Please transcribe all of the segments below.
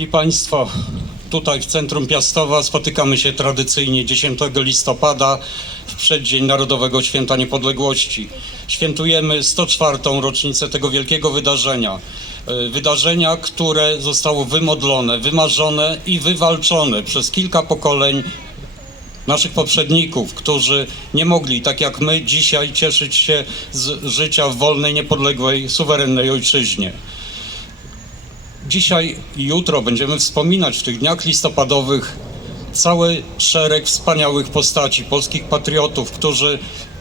Szanowni Państwo, tutaj w centrum Piastowa spotykamy się tradycyjnie 10 listopada w przeddzień Narodowego Święta Niepodległości. Świętujemy 104. rocznicę tego wielkiego wydarzenia. E, Wydarzenia, które zostało wymodlone, wymarzone i wywalczone przez kilka pokoleń naszych poprzedników, którzy nie mogli, tak jak my dzisiaj, cieszyć się z życia w wolnej, niepodległej, suwerennej ojczyźnie. Dzisiaj i jutro będziemy wspominać w tych dniach listopadowych cały szereg wspaniałych postaci, polskich patriotów, którzy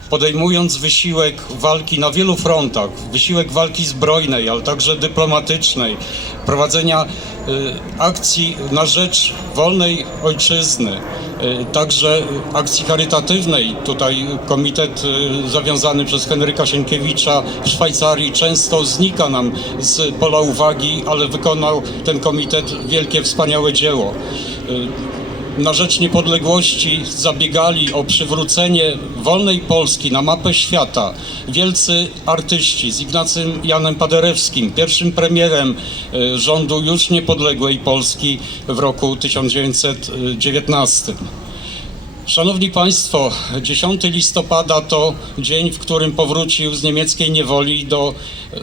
podejmując wysiłek walki na wielu frontach, wysiłek walki zbrojnej, ale także dyplomatycznej, prowadzenia y, akcji na rzecz wolnej ojczyzny, y, także akcji charytatywnej. Tutaj komitet y, zawiązany przez Henryka Sienkiewicza w Szwajcarii często znika nam z pola uwagi, ale wykonał ten komitet wielkie, wspaniałe dzieło. Na rzecz niepodległości zabiegali o przywrócenie wolnej Polski na mapę świata wielcy artyści z Ignacym Janem Paderewskim, pierwszym premierem e, rządu już niepodległej Polski w roku 1919. Szanowni Państwo, 10 listopada to dzień, w którym powrócił z niemieckiej niewoli do e,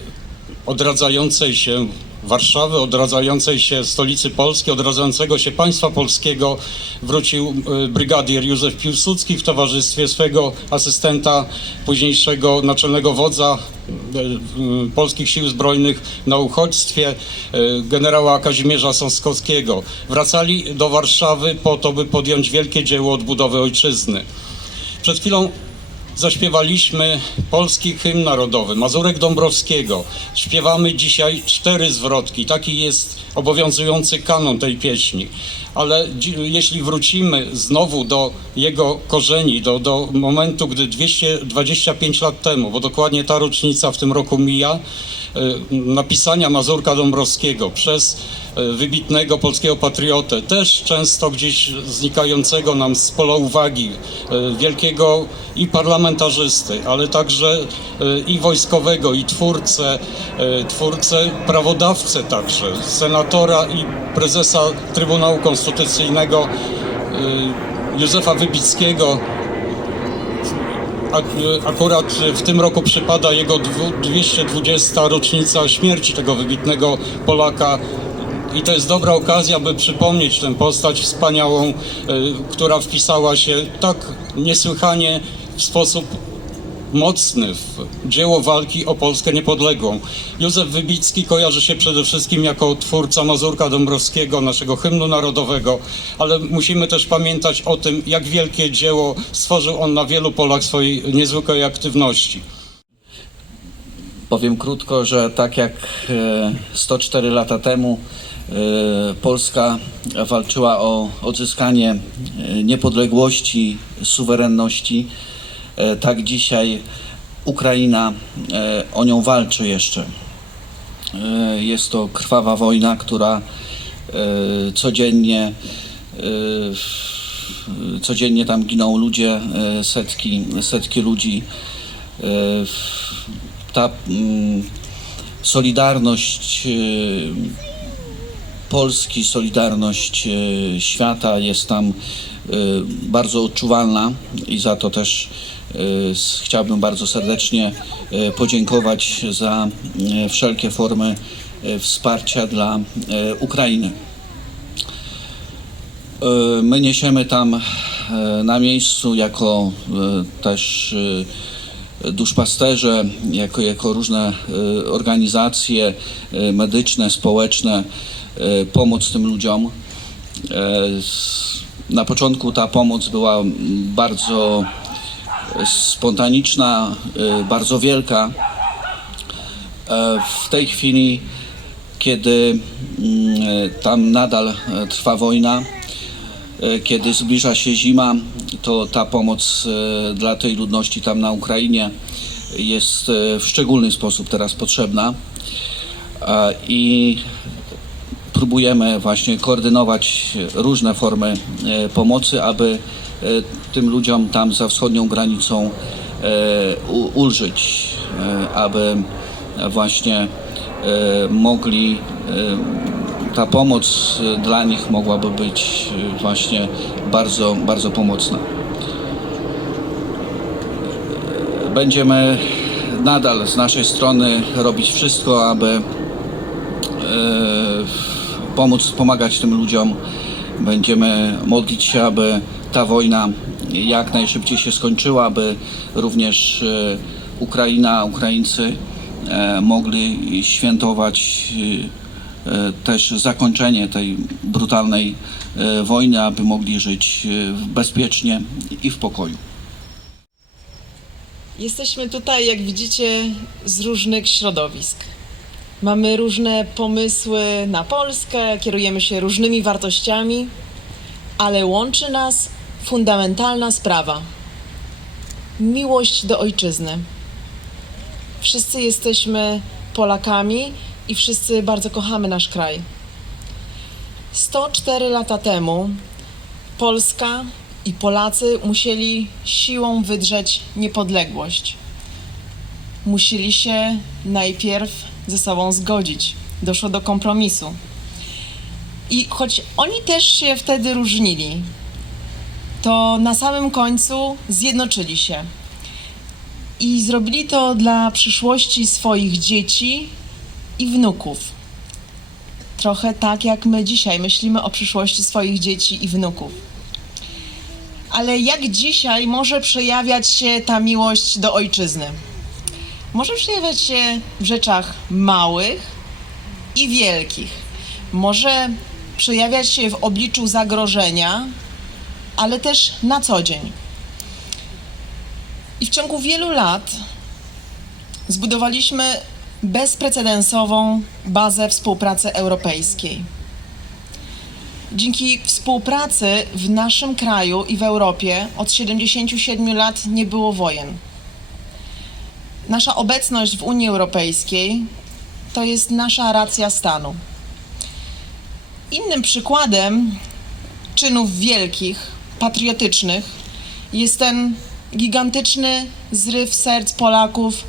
odradzającej się Warszawy, odradzającej się stolicy Polski, odradzającego się państwa polskiego wrócił e, brygadier Józef Piłsudski w towarzystwie swego asystenta, późniejszego naczelnego wodza e, polskich sił zbrojnych na uchodźstwie, e, generała Kazimierza Sąskowskiego. Wracali do Warszawy po to, by podjąć wielkie dzieło odbudowy ojczyzny. Przed chwilą zaśpiewaliśmy polski hymn narodowy Mazurek Dąbrowskiego. Śpiewamy dzisiaj cztery zwrotki. Taki jest obowiązujący kanon tej pieśni. Ale jeśli wrócimy znowu do jego korzeni, do, do momentu, gdy 225 lat temu, bo dokładnie ta rocznica w tym roku mija, e, napisania Mazurka Dąbrowskiego przez wybitnego polskiego patriotę, też często gdzieś znikającego nam z pola uwagi, e, wielkiego i parlamentarzysty, ale także e, i wojskowego, i twórcę, e, twórcę, prawodawcę także, senatora i prezesa Trybunału Konstytucyjnego e, Józefa Wybickiego, Ak- Akurat w tym roku przypada jego dwu- 220. rocznica śmierci tego wybitnego Polaka. I to jest dobra okazja, by przypomnieć tę postać wspaniałą, y, która wpisała się tak niesłychanie w sposób mocny w dzieło walki o Polskę niepodległą. Józef Wybicki kojarzy się przede wszystkim jako twórca Mazurka Dąbrowskiego, naszego hymnu narodowego, ale musimy też pamiętać o tym, jak wielkie dzieło stworzył on na wielu polach swojej niezwykłej aktywności. Powiem krótko, że tak jak e, 104 lata temu e, Polska walczyła o odzyskanie e, niepodległości, suwerenności, e, tak dzisiaj Ukraina e, o nią walczy jeszcze. E, Jest to krwawa wojna, która e, codziennie e, codziennie tam giną ludzie, e, setki, setki ludzi. E, Ta mm, solidarność e, Polski, solidarność e, świata jest tam e, bardzo odczuwalna i za to też e, chciałbym bardzo serdecznie podziękować za wszelkie formy wsparcia dla Ukrainy. My niesiemy tam na miejscu jako też duszpasterze, jako, jako różne organizacje medyczne, społeczne pomoc tym ludziom. S- Na początku ta pomoc była bardzo spontaniczna, e, bardzo wielka. W tej chwili, kiedy tam nadal e, trwa wojna, kiedy zbliża się zima, to ta pomoc dla tej ludności tam na Ukrainie jest w szczególny sposób teraz potrzebna. I próbujemy właśnie koordynować różne formy e, pomocy, aby e, tym ludziom tam za wschodnią granicą e, ulżyć, aby właśnie mogli ta pomoc dla nich mogłaby być właśnie bardzo, bardzo pomocna. Będziemy nadal z naszej strony robić wszystko, aby pomóc, pomagać tym ludziom. Będziemy modlić się, aby ta wojna jak najszybciej się skończyła, aby również e, Ukraina, Ukraińcy e, mogli świętować e, też zakończenie tej brutalnej wojny, aby mogli żyć bezpiecznie i w pokoju. Jesteśmy tutaj, jak widzicie, z różnych środowisk. Mamy różne pomysły na Polskę, kierujemy się różnymi wartościami, ale łączy nas fundamentalna sprawa miłość do ojczyzny. Wszyscy jesteśmy Polakami i wszyscy bardzo kochamy nasz kraj. 104 lata temu Polska i Polacy musieli siłą wydrzeć niepodległość. Musieli się najpierw ze sobą zgodzić. Doszło do kompromisu. I choć oni też się wtedy różnili, to na samym końcu zjednoczyli się. I zrobili to dla przyszłości swoich dzieci i wnuków. Trochę tak jak my dzisiaj myślimy o przyszłości swoich dzieci i wnuków. Ale jak dzisiaj może przejawiać się ta miłość do ojczyzny? Może przejawiać się w rzeczach małych i wielkich. Może przejawiać się w obliczu zagrożenia, ale też na co dzień. I w ciągu wielu lat zbudowaliśmy bezprecedensową bazę współpracy europejskiej. Dzięki współpracy w naszym kraju i w Europie od 77 lat nie było wojen. Nasza obecność w Unii Europejskiej to jest nasza racja stanu. Innym przykładem czynów wielkich, patriotycznych jest ten gigantyczny zryw serc Polaków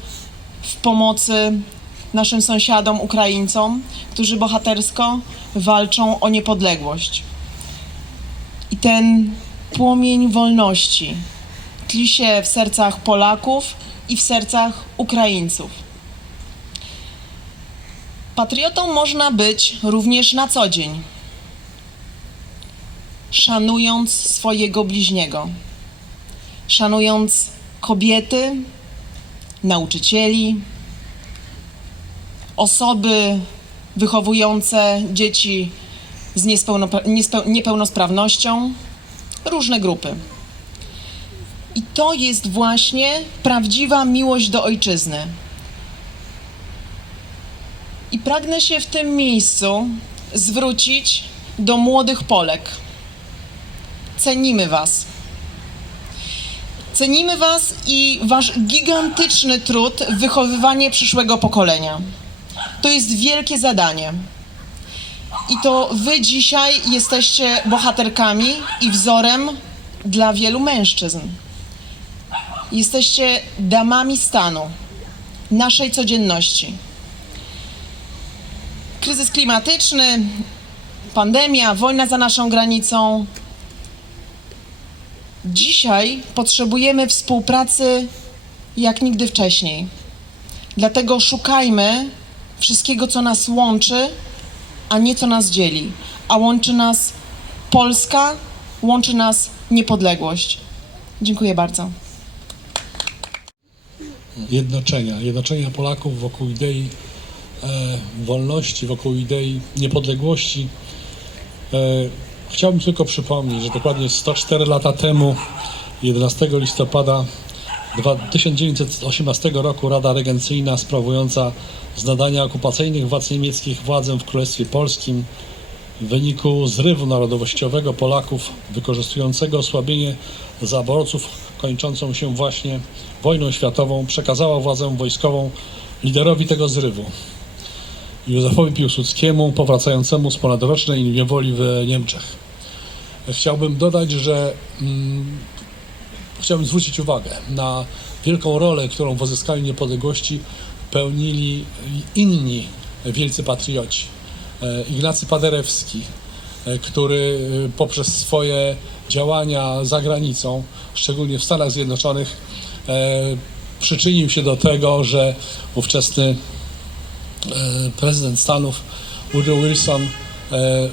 w pomocy naszym sąsiadom Ukraińcom, którzy bohatersko walczą o niepodległość. I ten płomień wolności tli się w sercach Polaków i w sercach Ukraińców. Patriotą można być również na co dzień, szanując swojego bliźniego, szanując kobiety, nauczycieli, osoby wychowujące dzieci z niepełnosprawnością, różne grupy. I to jest właśnie prawdziwa miłość do ojczyzny. I pragnę się w tym miejscu zwrócić do młodych Polek. Cenimy Was. Cenimy Was i Wasz gigantyczny trud w wychowywanie przyszłego pokolenia. To jest wielkie zadanie. I to Wy dzisiaj jesteście bohaterkami i wzorem dla wielu mężczyzn. Jesteście damami stanu, naszej codzienności. Kryzys klimatyczny, pandemia, wojna za naszą granicą. Dzisiaj potrzebujemy współpracy jak nigdy wcześniej. Dlatego szukajmy wszystkiego, co nas łączy, a nie co nas dzieli. A łączy nas Polska, łączy nas niepodległość. Dziękuję bardzo. Jednoczenia, jednoczenia Polaków wokół idei e, wolności, wokół idei niepodległości. E, chciałbym tylko przypomnieć, że dokładnie 104 lata temu, 11 listopada 1918 roku Rada Regencyjna sprawująca z nadania okupacyjnych władz niemieckich władzę w Królestwie Polskim w wyniku zrywu narodowościowego Polaków wykorzystującego osłabienie zaborców kończącą się właśnie wojną światową przekazała władzę wojskową liderowi tego zrywu Józefowi Piłsudskiemu powracającemu z ponadrocznej niewoli w Niemczech. Chciałbym dodać, że mm, chciałbym zwrócić uwagę na wielką rolę, którą w uzyskaniu niepodległości pełnili inni wielcy patrioci. e, Ignacy Paderewski, e, który e, poprzez swoje działania za granicą, szczególnie w Stanach Zjednoczonych, przyczynił się do tego, że ówczesny e, prezydent Stanów Woodrow Wilson e,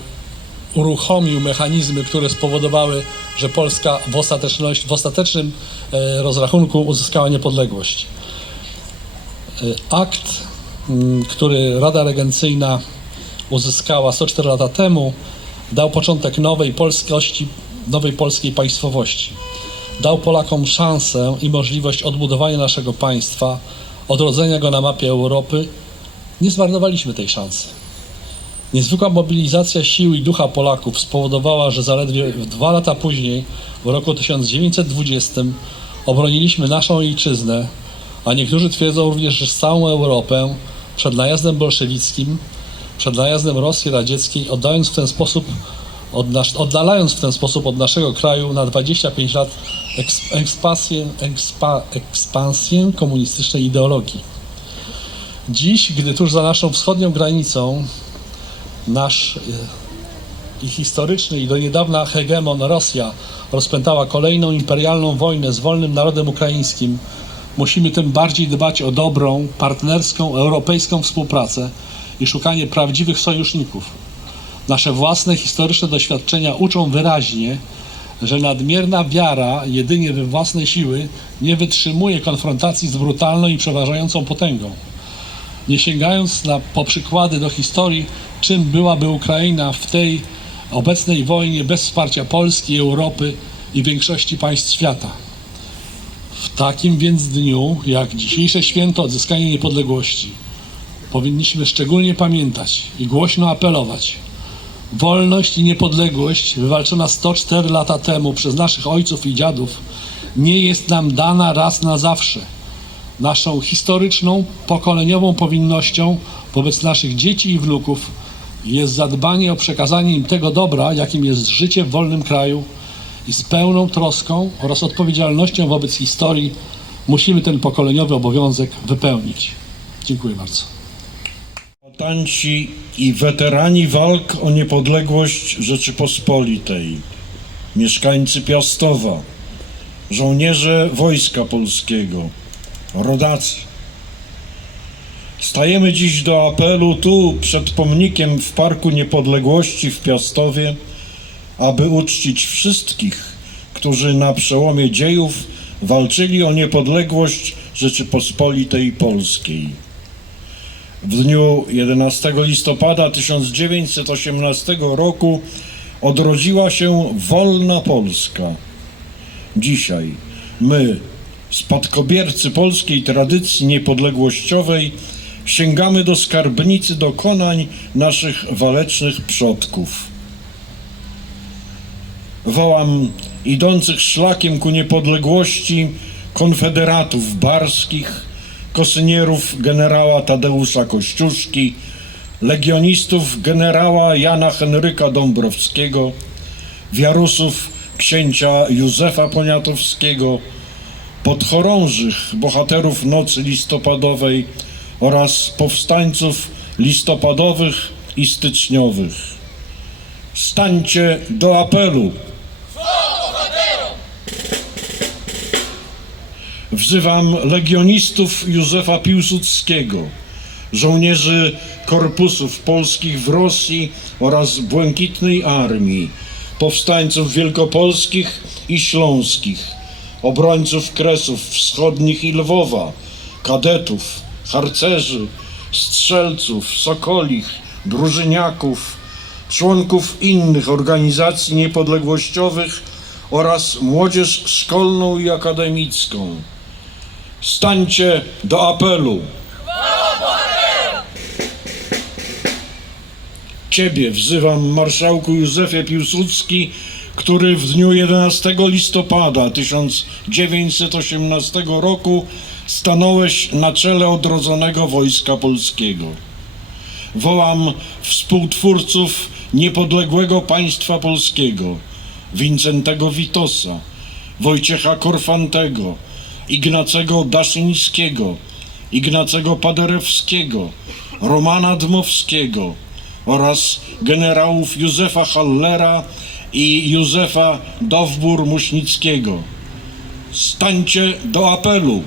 uruchomił mechanizmy, które spowodowały, że Polska w, ostateczność, w ostatecznym e, rozrachunku uzyskała niepodległość. E, Akt, który Rada Regencyjna uzyskała 104 lata temu, dał początek nowej polskości, nowej polskiej państwowości. Dał Polakom szansę i możliwość odbudowania naszego państwa, odrodzenia go na mapie Europy. Nie zmarnowaliśmy tej szansy. Niezwykła mobilizacja sił i ducha Polaków spowodowała, że zaledwie dwa lata później, w roku 1920, obroniliśmy naszą ojczyznę, a niektórzy twierdzą również, że całą Europę przed najazdem bolszewickim, przed najazdem Rosji Radzieckiej, oddając w ten sposób, od nas, oddalając w ten sposób od naszego kraju na 25 lat ekspansję, ekspa, ekspansję komunistycznej ideologii. Dziś, gdy tuż za naszą wschodnią granicą nasz e, i historyczny i do niedawna hegemon Rosja rozpętała kolejną imperialną wojnę z wolnym narodem ukraińskim, musimy tym bardziej dbać o dobrą, partnerską, europejską współpracę i szukanie prawdziwych sojuszników. Nasze własne historyczne doświadczenia uczą wyraźnie, że nadmierna wiara jedynie we własne siły nie wytrzymuje konfrontacji z brutalną i przeważającą potęgą nie sięgając na, po przykłady do historii, czym byłaby Ukraina w tej obecnej wojnie bez wsparcia Polski, Europy i większości państw świata. W takim więc dniu, jak dzisiejsze święto odzyskania niepodległości, powinniśmy szczególnie pamiętać i głośno apelować. Wolność i niepodległość, wywalczona 104 lata temu przez naszych ojców i dziadów, nie jest nam dana raz na zawsze naszą historyczną, pokoleniową powinnością wobec naszych dzieci i wnuków jest zadbanie o przekazanie im tego dobra, jakim jest życie w wolnym kraju i z pełną troską oraz odpowiedzialnością wobec historii musimy ten pokoleniowy obowiązek wypełnić. Dziękuję bardzo. Kombatanci i weterani walk o niepodległość Rzeczypospolitej, mieszkańcy Piastowa, żołnierze Wojska Polskiego, rodacy. Stajemy dziś do apelu tu przed pomnikiem w Parku Niepodległości w Piastowie, aby uczcić wszystkich, którzy na przełomie dziejów walczyli o niepodległość Rzeczypospolitej Polskiej. W dniu 11 listopada 1918 roku odrodziła się wolna Polska. Dzisiaj my, spadkobiercy polskiej tradycji niepodległościowej, sięgamy do skarbnicy dokonań naszych walecznych przodków. Wołam idących szlakiem ku niepodległości konfederatów barskich, kosynierów generała Tadeusza Kościuszki, legionistów generała Jana Henryka Dąbrowskiego, wiarusów księcia Józefa Poniatowskiego, podchorążych bohaterów nocy listopadowej oraz powstańców listopadowych i styczniowych. Stańcie do apelu! Wzywam legionistów Józefa Piłsudskiego, żołnierzy korpusów polskich w Rosji oraz Błękitnej Armii, powstańców wielkopolskich i śląskich, obrońców Kresów Wschodnich i Lwowa, kadetów, harcerzy, strzelców, sokolich, drużyniaków, członków innych organizacji niepodległościowych oraz młodzież szkolną i akademicką. Stańcie do apelu. Ciebie wzywam, marszałku Józefie Piłsudski, który w dniu 11 listopada 1918 roku stanąłeś na czele odrodzonego Wojska Polskiego. Wołam współtwórców niepodległego państwa polskiego, Wincentego Witosa, Wojciecha Korfantego, Ignacego Daszyńskiego, Ignacego Paderewskiego, Romana Dmowskiego, oraz generałów Józefa Hallera i Józefa Dowbur-Muśnickiego. Stańcie do apelu!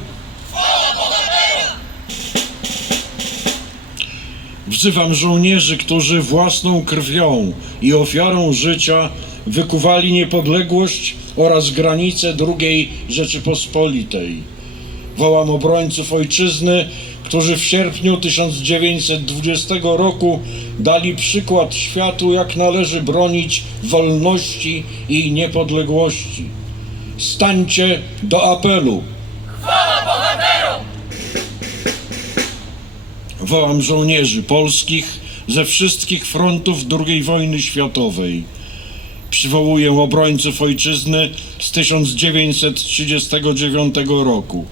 Wzywam żołnierzy, którzy własną krwią i ofiarą życia wykuwali niepodległość oraz granice II Rzeczypospolitej. Wołam obrońców ojczyzny, którzy w sierpniu 1920 roku dali przykład światu, jak należy bronić wolności i niepodległości. Stańcie do apelu! Wołam żołnierzy polskich ze wszystkich frontów II wojny światowej. Przywołuję obrońców ojczyzny z 1939 roku,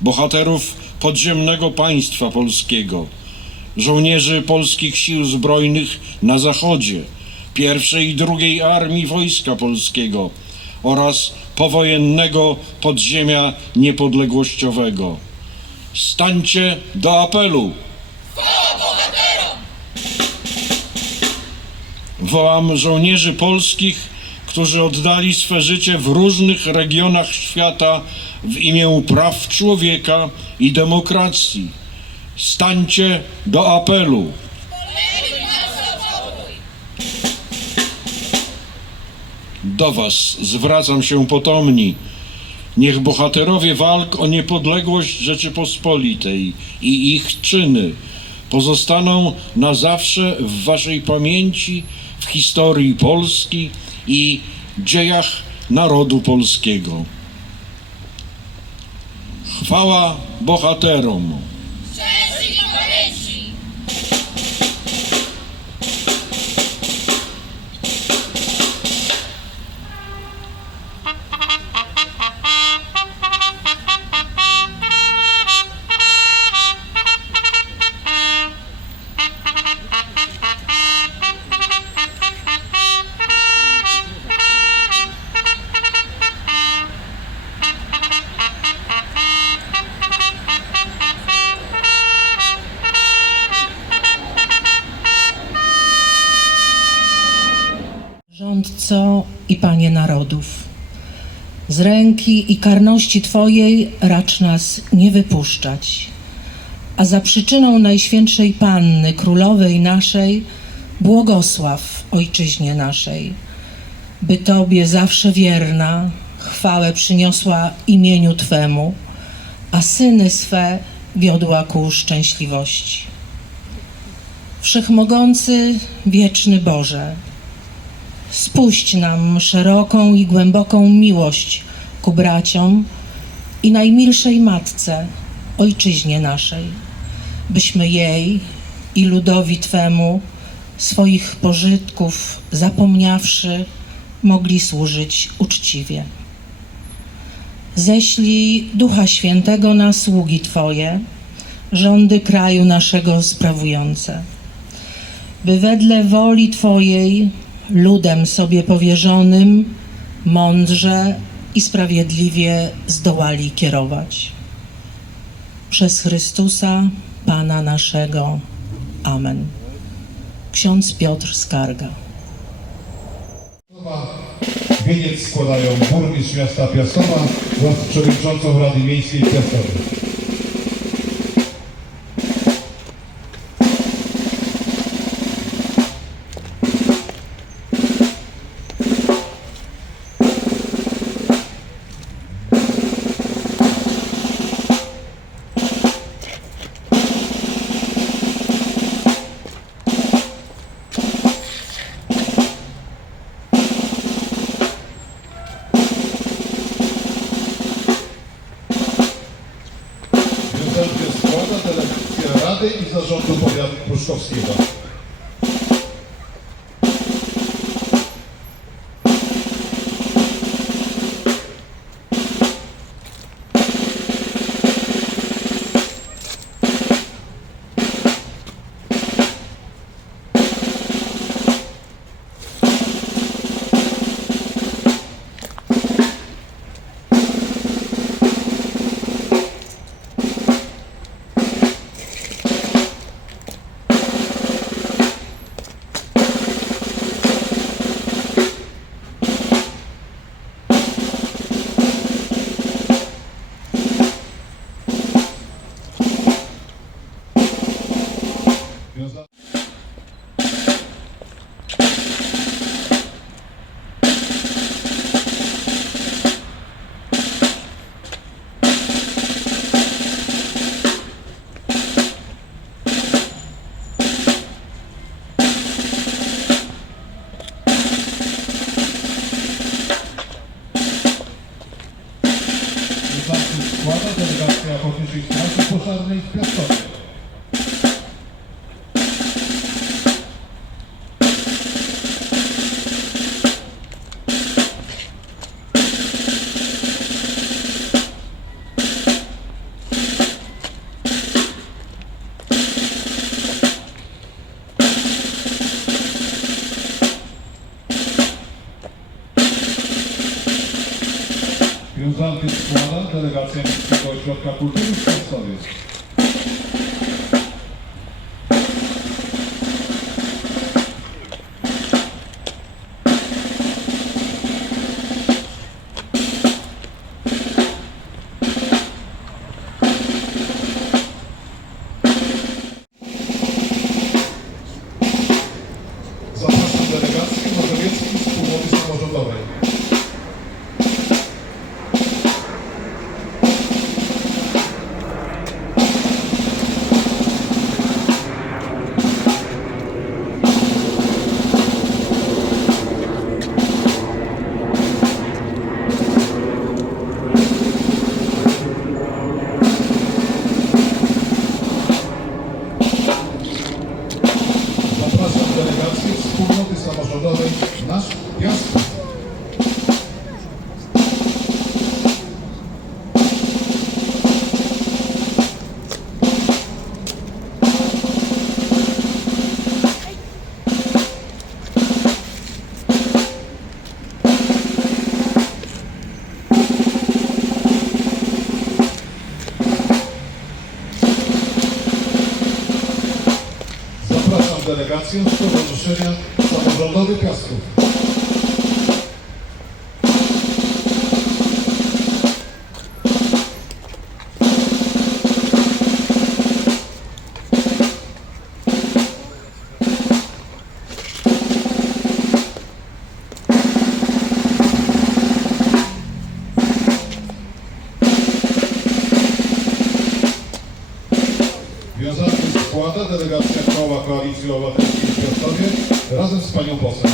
bohaterów podziemnego państwa polskiego, żołnierzy polskich sił zbrojnych na zachodzie, pierwszej i drugiej armii Wojska Polskiego oraz powojennego podziemia niepodległościowego. Stańcie do apelu! Wołam żołnierzy polskich, którzy oddali swe życie w różnych regionach świata w imię praw człowieka i demokracji. Stańcie do apelu. Do Was zwracam się potomni. Niech bohaterowie walk o niepodległość Rzeczypospolitej i ich czyny pozostaną na zawsze w Waszej pamięci, w historii Polski i dziejach narodu polskiego. Chwała bohaterom! I karności Twojej racz nas nie wypuszczać, a za przyczyną Najświętszej Panny, Królowej naszej, błogosław Ojczyźnie naszej, by Tobie zawsze wierna chwałę przyniosła imieniu Twemu, a syny swe wiodła ku szczęśliwości. Wszechmogący, wieczny Boże, Spuść nam szeroką i głęboką miłość ku braciom i najmilszej matce, ojczyźnie naszej, byśmy jej i ludowi Twemu swoich pożytków zapomniawszy, mogli służyć uczciwie. Ześlij Ducha Świętego na sługi Twoje, rządy kraju naszego sprawujące, by wedle woli Twojej ludem sobie powierzonym mądrze i sprawiedliwie zdołali kierować. Przez Chrystusa, Pana naszego. Amen. Ksiądz Piotr Skarga. Wieniec składają burmistrz miasta Piastowa wraz z przewodniczącą Rady Miejskiej Piastowej. czarnej piastowej. Gruzanty składa delegacja Miejskiego Ośrodka Kultury Delegację Stowarzyszenia Samorządowy Piastów. Obywatelskiej w Piastowie razem z panią poseł.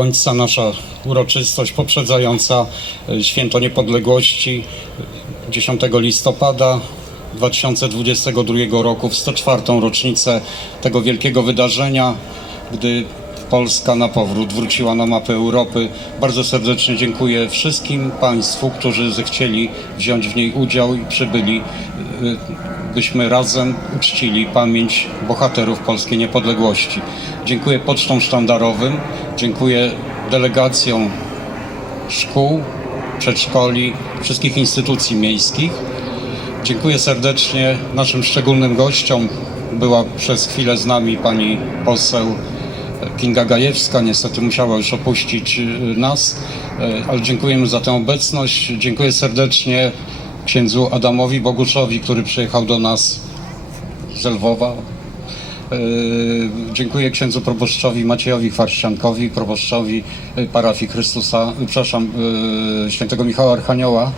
Końca nasza uroczystość poprzedzająca e, Święto Niepodległości 10 listopada 2022 roku w 104. rocznicę tego wielkiego wydarzenia, gdy Polska na powrót wróciła na mapę Europy. Bardzo serdecznie dziękuję wszystkim Państwu, którzy zechcieli wziąć w niej udział i przybyli, y, byśmy razem uczcili pamięć bohaterów polskiej niepodległości. Dziękuję pocztom sztandarowym, dziękuję delegacjom szkół, przedszkoli, wszystkich instytucji miejskich. Dziękuję serdecznie naszym szczególnym gościom. Była przez chwilę z nami pani poseł Kinga Gajewska. Niestety musiała już opuścić y, nas, y, ale dziękujemy za tę obecność. Dziękuję serdecznie księdzu Adamowi Boguszowi, który przyjechał do nas z Lwowa. Y, Dziękuję księdzu proboszczowi Maciejowi Chwarściankowi, proboszczowi y, parafii Chrystusa, y, przepraszam, świętego Michała Archanioła.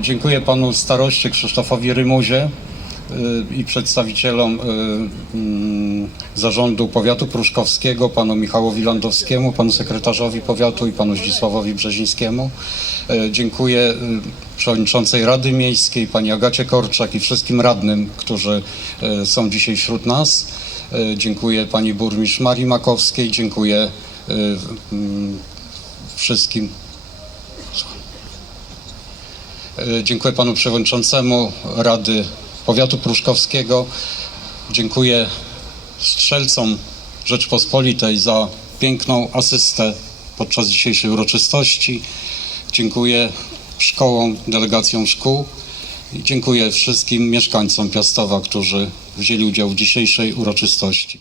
Dziękuję panu staroście Krzysztofowi Rymuzie i przedstawicielom y, mm, zarządu powiatu pruszkowskiego, panu Michałowi Landowskiemu, panu sekretarzowi powiatu i panu Zdzisławowi Brzezińskiemu. Y, Dziękuję y, przewodniczącej Rady Miejskiej, pani Agacie Korczak i wszystkim radnym, którzy y, są dzisiaj wśród nas. Y, Dziękuję pani burmistrz Marii Makowskiej, dziękuję y, mm, wszystkim Dziękuję panu przewodniczącemu Rady Powiatu Pruszkowskiego. Dziękuję strzelcom Rzeczpospolitej za piękną asystę podczas dzisiejszej uroczystości. Dziękuję szkołom, delegacjom szkół i dziękuję wszystkim mieszkańcom Piastowa, którzy wzięli udział w dzisiejszej uroczystości.